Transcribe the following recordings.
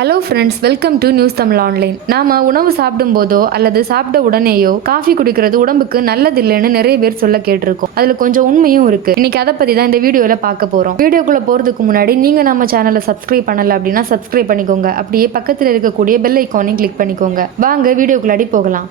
Hello friends welcome to news Tamil online நாம் உணவு சாப்பிடும் போதோ அல்லது சாப்பிட்ட உடனேயோ காஃபி குடிக்கிறது உடம்புக்கு நல்லதில்லைன்னு நிறைய பேர் சொல்ல கேட்டிருக்கோம். அதுல கொஞ்சம் உண்மையும் இருக்கு. இன்னைக்கு அதை பத்தி தான் இந்த வீடியோவில் பார்க்க போகிறோம் வீடியோக்குள்ள போறதுக்கு முன்னாடி நீங்க நம்ம சேனலை சப்ஸ்கிரைப் பண்ணல அப்படின்னா சப்ஸ்கிரைப் பண்ணிக்கோங்க. அப்படியே பக்கத்துல இருக்கக்கூடிய பெல் ஐக்கானையும் கிளிக் பண்ணிக்கோங்க. வாங்க வீடியோக்குள்ளாடி போகலாம்.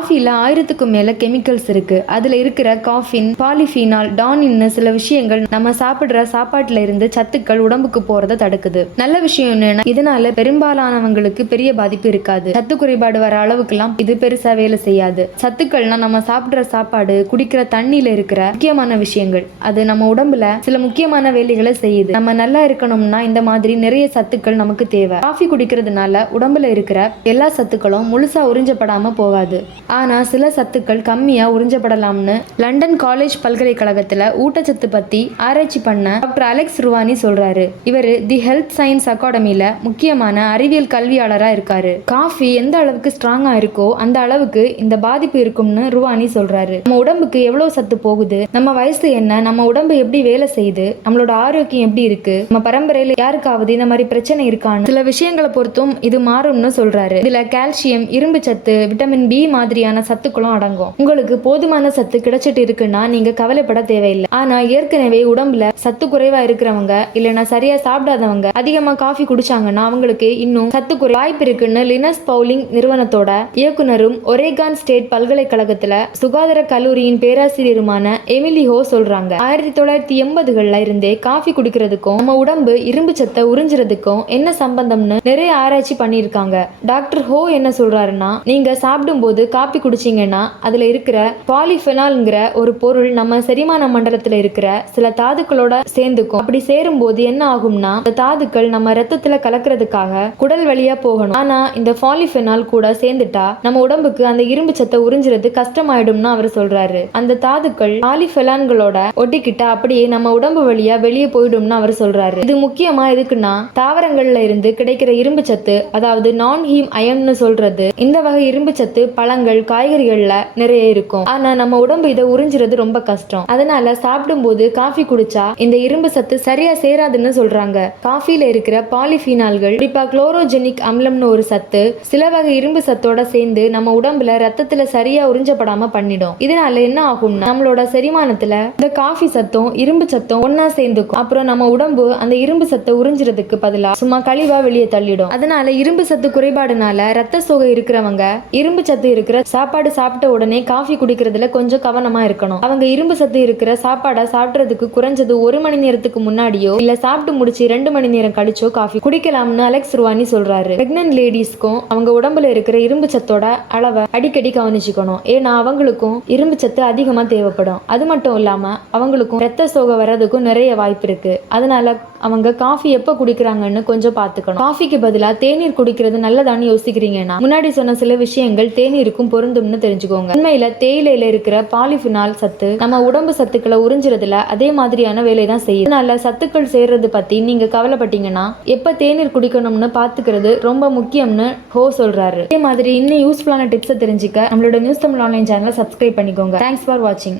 காஃபியில் ஆயிரத்துக்கும் மேலே கெமிக்கல்ஸ் இருக்குது அதில் இருக்கிற காஃபின் பாலிஃபினால் டானின்னு சில விஷயங்கள் நம்ம சாப்பிட்ற சாப்பாட்டில் இருந்து சத்துக்கள் உடம்புக்கு போகிறத தடுக்குது. நல்ல விஷயம் என்னன்னா இதனால பெரும்பாலானவங்களுக்கு பெரிய பாதிப்பு இருக்காது. சத்து குறைபாடு வர அளவுக்குலாம் இது பெருசாக வேலை செய்யாது. சத்துக்கள்னா நம்ம சாப்பிட்ற சாப்பாடு குடிக்கிற தண்ணியில் இருக்கிற முக்கியமான விஷயங்கள். அது நம்ம உடம்புல சில முக்கியமான வேலைகளை செய்யுது. நம்ம நல்லா இருக்கணும்னா இந்த மாதிரி நிறைய சத்துக்கள் நமக்கு தேவை. காஃபி குடிக்கிறதுனால உடம்புல இருக்கிற எல்லா சத்துக்களும் முழுசா உறிஞ்சப்படாம போகாது. ஆனா சில சத்துக்கள் கம்மியாக உறிஞ்சப்படலாம்னு லண்டன் காலேஜ் பல்கலைக்கழகத்தில் ஊட்டச்சத்து பற்றி ஆராய்ச்சி பண்ண டாக்டர் அலெக்ஸ் ருவானி சொல்றாரு. இவர் தி ஹெல்த் சயின்ஸ் அகாடமியில் முக்கியமான அறிவியல் கல்வியாளராக இருக்காரு. காஃபி எந்த அளவுக்கு ஸ்ட்ராங்காக இருக்கோ அந்த அளவுக்கு இந்த பாதிப்பு இருக்கும்னு ருவானி சொல்றாரு. நம்ம உடம்புக்கு எவ்வளோ சத்து போகுது? நம்ம வயசு என்ன? நம்ம உடம்பு எப்படி வேலை செய்யுது? நம்மளோட ஆரோக்கியம் எப்படி இருக்கு? நம்ம பரம்பரையில் யாருக்காவது இந்த மாதிரி பிரச்சனை இருக்கான்னு சில விஷயங்களை பொறுத்தும் இது மாறும்னு சொல்றாரு. இதில் கால்சியம் இரும்பு சத்து விட்டமின் பி மாதிரி மாதிரியான சத்துக்களும் அடங்கும். உங்களுக்கு போதுமான சத்து கிடைச்சிட்டு இருக்குன்னா நீங்க கவலைப்பட தேவையில்லை. ஆனா ஏற்கனவே உடம்புல சத்து குறைவா இருக்கிறவங்க இல்லைன்னா சரியா சாப்பிடாதவங்க அதிகமா காஃபி குடிச்சாங்கன்னா அவங்களுக்கு இன்னும் சத்து குறை வாய்ப்பு இருக்குன்னு லினஸ் பவுலிங் நிறுவனத்தோட இயக்குனரும் ஒரேகான் ஸ்டேட் பல்கலைக்கழகத்துல சுகாதார கல்லூரியின் பேராசிரியருமான எமிலி ஹோ சொல்றாங்க. ஆயிரத்தி தொள்ளாயிரத்தி எண்பதுகள்ல இருந்தே காஃபி குடிக்கிறதுக்கும் நம்ம உடம்பு இரும்பு சத்தை உறிஞ்சுறதுக்கும் என்ன சம்பந்தம்னு நிறைய ஆராய்ச்சி பண்ணியிருக்காங்க. டாக்டர் ஹோ என்ன சொல்றாருன்னா நீங்க சாப்பிடும்போது காப்பி காப்பி குடிச்சீங்கன்னா அதில் இருக்கிற பாலிஃபெனால்ங்கிற ஒரு பொருள் நம்ம செரிமான மண்டலத்தில் இருக்கிற சில தாதுக்களோட சேர்ந்துக்கும். அப்படி சேரும்போது என்ன ஆகும்னா அந்த தாதுக்கள் நம்ம ரத்தத்தில் கலக்கிறதுக்காக குடல் வழியா போகணும். ஆனால் இந்த பாலிஃபெனால் கூட சேர்ந்துட்டா நம்ம உடம்புக்கு அந்த இரும்பு சத்தை உறிஞ்சுறது கஷ்டமாயிடும்னு அவர் சொல்றாரு. அந்த தாதுக்கள் பாலிஃபெலான்களோட ஒட்டிக்கிட்டா அப்படியே நம்ம உடம்பு வழியா வெளியே போயிடும்னு அவர் சொல்றாரு. இது முக்கியமா எதுக்குன்னா தாவரங்கள்ல இருந்து கிடைக்கிற இரும்பு சத்து அதாவது நான் ஹீம் அயம்னு சொல்றது இந்த வகை இரும்பு சத்து பழங்கள் காய்கறிகள்ல நிறைய இருக்கும். ஆனா நம்ம உடம்பு இதை உறிஞ்சிறது ரொம்ப கஷ்டம். அதனால சாப்பிடும்போது காஃபி குடிச்சா இந்த இரும்பு சத்து சரியா சேராதுன்னு சொல்றாங்க. காஃபில இருக்கிற பாலிஃபினால்கள் குறிப்பா குளோரோஜெனிக் அம்லம்னு ஒரு சத்து சில வகை இரும்பு சத்தோட சேர்ந்து நம்ம உடம்புல ரத்தத்துல சரியா உறிஞ்சப்படாம பண்ணிடும். இதனால என்ன ஆகும்னா நம்மளோட செரிமானத்துல இந்த காஃபி சத்தம் இரும்பு சத்தம் ஒன்னா சேர்ந்துக்கும். அப்புறம் நம்ம உடம்பு அந்த இரும்பு சத்தை உறிஞ்சிறதுக்கு பதிலா சும்மா கழிவா வெளியே தள்ளிடும். அதனால இரும்பு சத்து குறைபாடுனால ரத்த சோகை இருக்கிறவங்க இரும்பு சத்து இருக்கிற சாப்பாடு சாப்பிட்ட உடனே காஃபி குடிக்கிறதுல கொஞ்சம் கவனமா இருக்கணும். அவங்க இரும்பு சத்து இருக்கிற சாப்பாடை சாப்பிட்றதுக்கு குறைஞ்சது ஒரு மணி நேரத்துக்கு முன்னாடியோ இல்ல சாப்பிட்டு முடிச்சு ரெண்டு மணி நேரம் கழிச்சோ காஃபி குடிக்கலாம்னு அலெக்ஸ் ருவானி சொல்றாரு. பிரெக்னன்ட் லேடிஸ்க்கும் அவங்க உடம்புல இருக்கிற இரும்பு சத்தோட அளவை அடிக்கடி கவனிச்சுக்கணும். ஏன்னா அவங்களுக்கும் இரும்பு சத்து அதிகமா தேவைப்படும். அது மட்டும் இல்லாம அவங்களுக்கும் ரத்த சோகை வர்றதுக்கும் நிறைய வாய்ப்பு இருக்கு. அதனால அவங்க காஃபி எப்போ குடிக்கிறாங்கன்னு கொஞ்சம் பார்த்துக்கணும் காஃபிக்கு பதிலாக தேநீர் குடிக்கிறது நல்லதான்னு யோசிக்கிறீங்கன்னா முன்னாடி சொன்ன சில விஷயங்கள் தேநீருக்கும் பொருந்தும்னு தெரிஞ்சுக்கோங்க. உண்மையில தேயிலையில இருக்கிற பாலிஃபினால் சத்து நம்ம உடம்பு சத்துக்களை உறிஞ்சுறதுல அதே மாதிரியான வேலை தான் செய்யும் அதனால சத்துக்கள் சேர்றது பத்தி நீங்க கவலைப்பட்டீங்கன்னா எப்ப தேநீர் குடிக்கணும்னு பாத்துக்கிறது ரொம்ப முக்கியம்னு ஹோ சொல்றாரு. அதே மாதிரி இன்னும் யூஸ்ஃபுல்லான டிப்ஸை தெரிஞ்சுக்க நம்மளோட நியூஸ் தமிழ் ஆன்லைன் சேனலை சப்ஸ்கிரைப் பண்ணிக்கோங்க. தேங்க்ஸ் ஃபார் வாட்சிங்